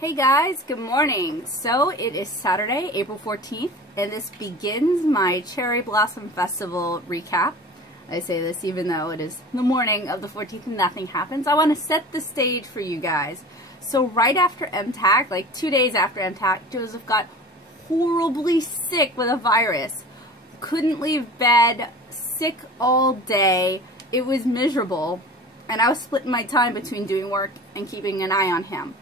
Hey guys, good morning. So it is Saturday, April 14th, and this begins my Cherry Blossom Festival recap. I say this even though it is the morning of the 14th and nothing happens. I want to set the stage for you guys. So right after MTAC, like 2 days after MTAC, Joseph got horribly sick with a virus. Couldn't leave bed, sick all day. It was miserable, and I was splitting my time between doing work and keeping an eye on him.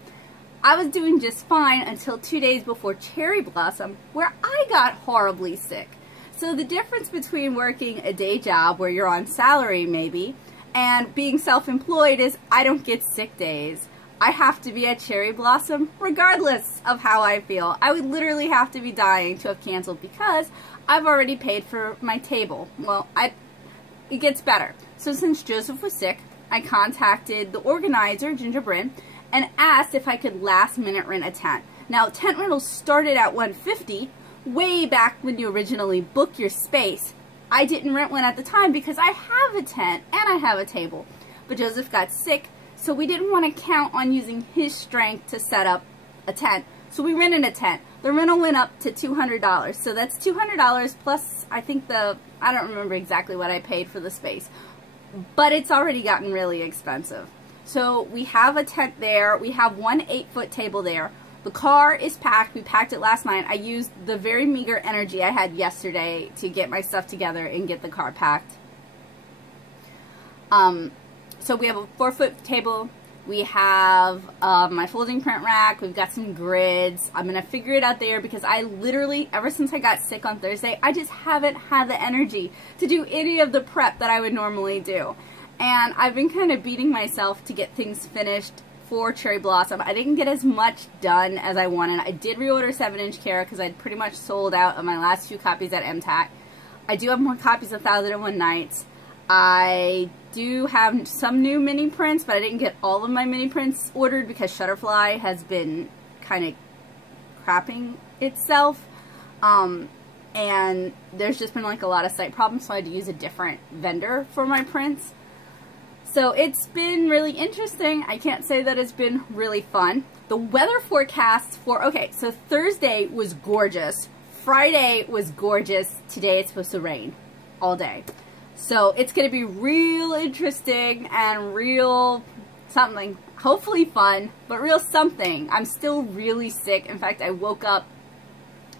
I was doing just fine until 2 days before Cherry Blossom, where I got horribly sick. So the difference between working a day job where you're on salary maybe and being self-employed is I don't get sick days. I have to be at Cherry Blossom regardless of how I feel. I would literally have to be dying to have canceled because I've already paid for my table. Well, it gets better. So since Joseph was sick, I contacted the organizer, Ginger Bryn, and asked if I could last minute rent a tent. Now, tent rentals started at $150 way back when you originally book your space. I didn't rent one at the time because I have a tent and I have a table. But Joseph got sick, so we didn't want to count on using his strength to set up a tent. So we rented a tent. The rental went up to $200. So that's $200 plus I think I don't remember exactly what I paid for the space. But it's already gotten really expensive. So we have a tent there. We have one 8-foot table there. The car is packed. We packed it last night. I used the very meager energy I had yesterday to get my stuff together and get the car packed. So we have a 4-foot table. We have my folding print rack. We've got some grids. I'm going to figure it out there because I literally, ever since I got sick on Thursday, I just haven't had the energy to do any of the prep that I would normally do. And I've been kind of beating myself to get things finished for Cherry Blossom. I didn't get as much done as I wanted. I did reorder 7-inch Kara because I'd pretty much sold out of my last few copies at MTAC. I do have more copies of 1001 Nights. I do have some new mini prints, but I didn't get all of my mini prints ordered because Shutterfly has been kind of crapping itself. And there's just been like a lot of site problems, so I had to use a different vendor for my prints. So it's been really interesting. I can't say that it's been really fun. The weather forecast for, okay, so Thursday was gorgeous. Friday was gorgeous. Today it's supposed to rain all day. So it's going to be real interesting and real something, hopefully fun, but real something. I'm still really sick. In fact, I woke up,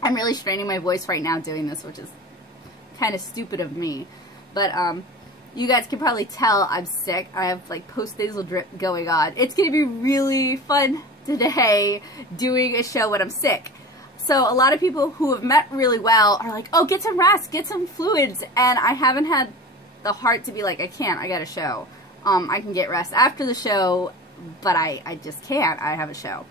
I'm really straining my voice right now doing this, which is kind of stupid of me. But, you guys can probably tell I'm sick. I have like post-nasal drip going on. It's going to be really fun today doing a show when I'm sick. So a lot of people who have met really well are like, oh, get some rest, get some fluids. And I haven't had the heart to be like, I can't, I got a show. I can get rest after the show, but I just can't. I have a show.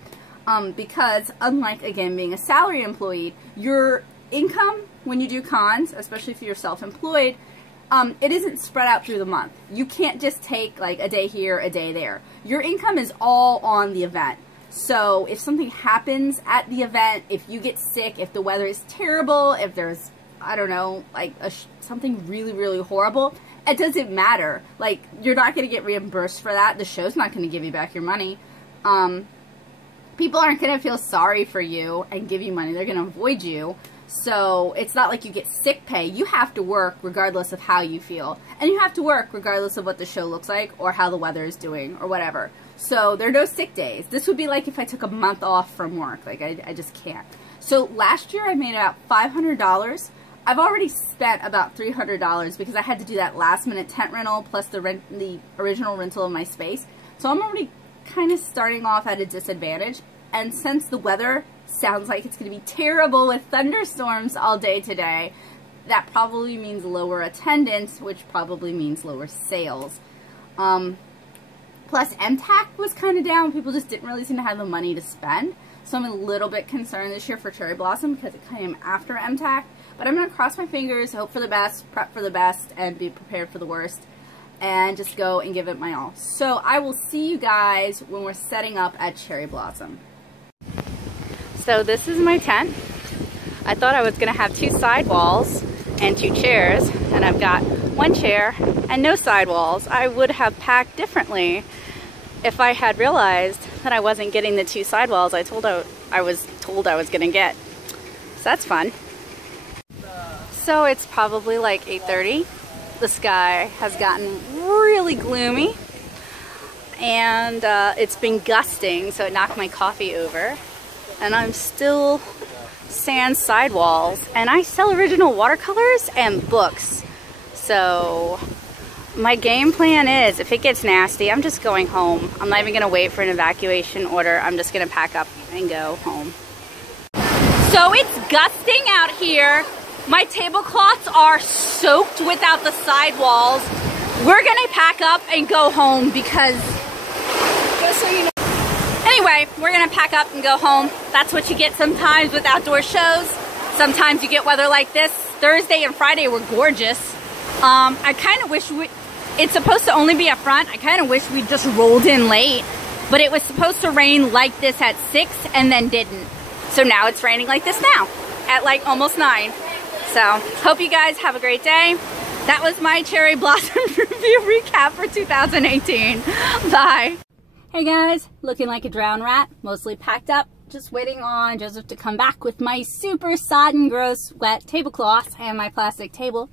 Because unlike, again, being a salary employee, your income when you do cons, especially if you're self-employed, it isn't spread out through the month. You can't just take like a day here, a day there. Your income is all on the event. So if something happens at the event, if you get sick, if the weather is terrible, if there's, I don't know, like something really, really horrible, it doesn't matter. Like, you're not going to get reimbursed for that. The show's not going to give you back your money. People aren't going to feel sorry for you and give you money. They're going to avoid you. So it's not like you get sick pay. You have to work regardless of how you feel. And you have to work regardless of what the show looks like or how the weather is doing or whatever. So there are no sick days. This would be like if I took a month off from work. Like, I just can't. So last year I made about $500. I've already spent about $300 because I had to do that last minute tent rental plus the original rental of my space. So I'm already kind of starting off at a disadvantage. And since the weather sounds like it's going to be terrible with thunderstorms all day today, that probably means lower attendance, which probably means lower sales. Plus, MTAC was kind of down. People just didn't really seem to have the money to spend. So I'm a little bit concerned this year for Cherry Blossom because it came after MTAC. But I'm going to cross my fingers, hope for the best, prep for the best, and be prepared for the worst. And just go and give it my all. So I will see you guys when we're setting up at Cherry Blossom. So this is my tent. I thought I was going to have 2 side walls and 2 chairs, and I've got 1 chair and no side walls. I would have packed differently if I had realized that I wasn't getting the 2 sidewalls I was told I was gonna get. So that's fun. So it's probably like 8:30. The sky has gotten really gloomy, and it's been gusting, so it knocked my coffee over. And I'm still sand sidewalls, and I sell original watercolors and books. So my game plan is, if it gets nasty, I'm just going home. I'm not even gonna wait for an evacuation order. I'm just gonna pack up and go home. So it's gusting out here. My tablecloths are soaked without the sidewalls. We're gonna pack up and go home because, just so you know. Anyway, we're gonna pack up and go home. That's what you get sometimes with outdoor shows. Sometimes you get weather like this. Thursday and Friday were gorgeous. I kind of wish it's supposed to only be up front. I kind of wish we just rolled in late, but it was supposed to rain like this at 6 and then didn't. So now it's raining like this now at like almost 9. So hope you guys have a great day. That was my cherry blossom review recap for 2018. Bye. Hey guys, looking like a drowned rat, mostly packed up, just waiting on Joseph to come back with my super sodden, gross, wet tablecloths and my plastic table.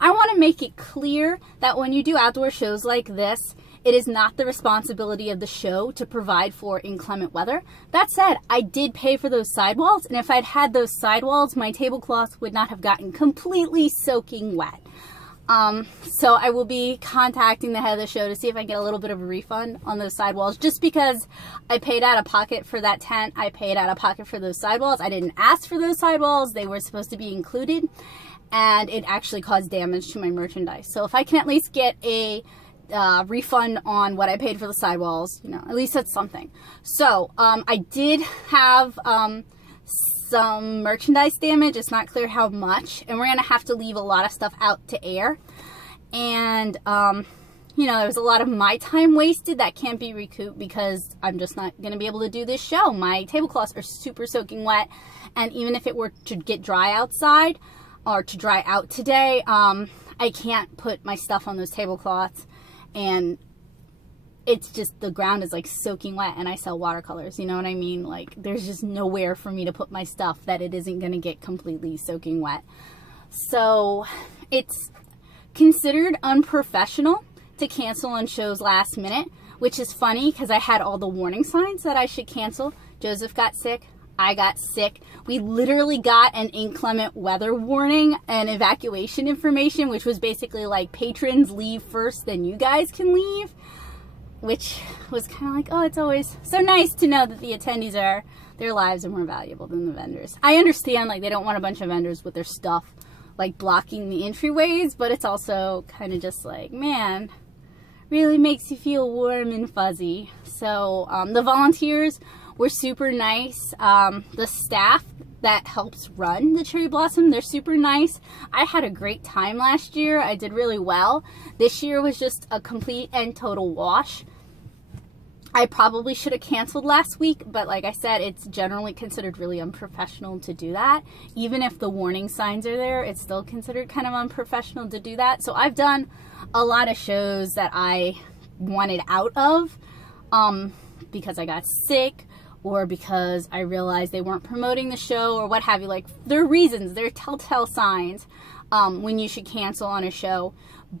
I want to make it clear that when you do outdoor shows like this, it is not the responsibility of the show to provide for inclement weather. That said, I did pay for those sidewalls, and if I'd had those sidewalls, my tablecloth would not have gotten completely soaking wet. So I will be contacting the head of the show to see if I can get a little bit of a refund on those sidewalls, just because I paid out of pocket for that tent. I paid out of pocket for those sidewalls. I didn't ask for those sidewalls. They were supposed to be included, and it actually caused damage to my merchandise. So if I can at least get a refund on what I paid for the sidewalls, you know, at least that's something. So I did have some merchandise damage. It's not clear how much, and we're gonna have to leave a lot of stuff out to air. And you know, there was a lot of my time wasted that can't be recouped because I'm just not gonna be able to do this show. My tablecloths are super soaking wet, and even if it were to get dry outside or to dry out today, I can't put my stuff on those tablecloths. And it's just, the ground is like soaking wet, and I sell watercolors, you know what I mean? Like, there's just nowhere for me to put my stuff that it isn't going to get completely soaking wet. So it's considered unprofessional to cancel on shows last minute, which is funny because I had all the warning signs that I should cancel. Joseph got sick. I got sick. We literally got an inclement weather warning and evacuation information, which was basically like, patrons leave first, then you guys can leave, which was kind of like, oh, it's always so nice to know that the attendees their lives are more valuable than the vendors. I understand, like, they don't want a bunch of vendors with their stuff like blocking the entryways, but it's also kind of just like, man, really makes you feel warm and fuzzy. So the volunteers were super nice. The staff that helps run the Cherry Blossom, they're super nice. I had a great time last year. I did really well. This year was just a complete and total wash. I probably should have canceled last week, but like I said, it's generally considered really unprofessional to do that. Even if the warning signs are there, it's still considered kind of unprofessional to do that. So I've done a lot of shows that I wanted out of because I got sick, or because I realized they weren't promoting the show, or what have you. Like, there are reasons, there are telltale signs when you should cancel on a show,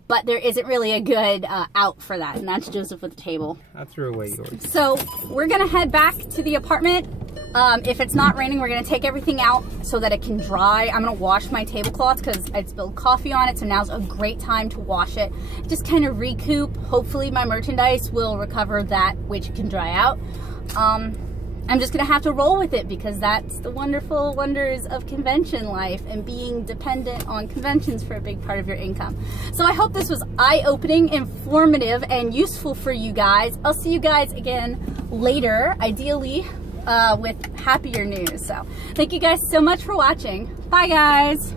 but there isn't really a good out for that, and that's Joseph with the table. I threw away yours. So we're gonna head back to the apartment. If it's not raining, we're gonna take everything out so that it can dry. I'm gonna wash my tablecloth because I spilled coffee on it, so now's a great time to wash it. Just kind of recoup. Hopefully my merchandise will recover that which can dry out. I'm just gonna have to roll with it because that's the wonderful wonders of convention life and being dependent on conventions for a big part of your income. So I hope this was eye-opening, informative, and useful for you guys. I'll see you guys again later, ideally with happier news. So thank you guys so much for watching. Bye guys.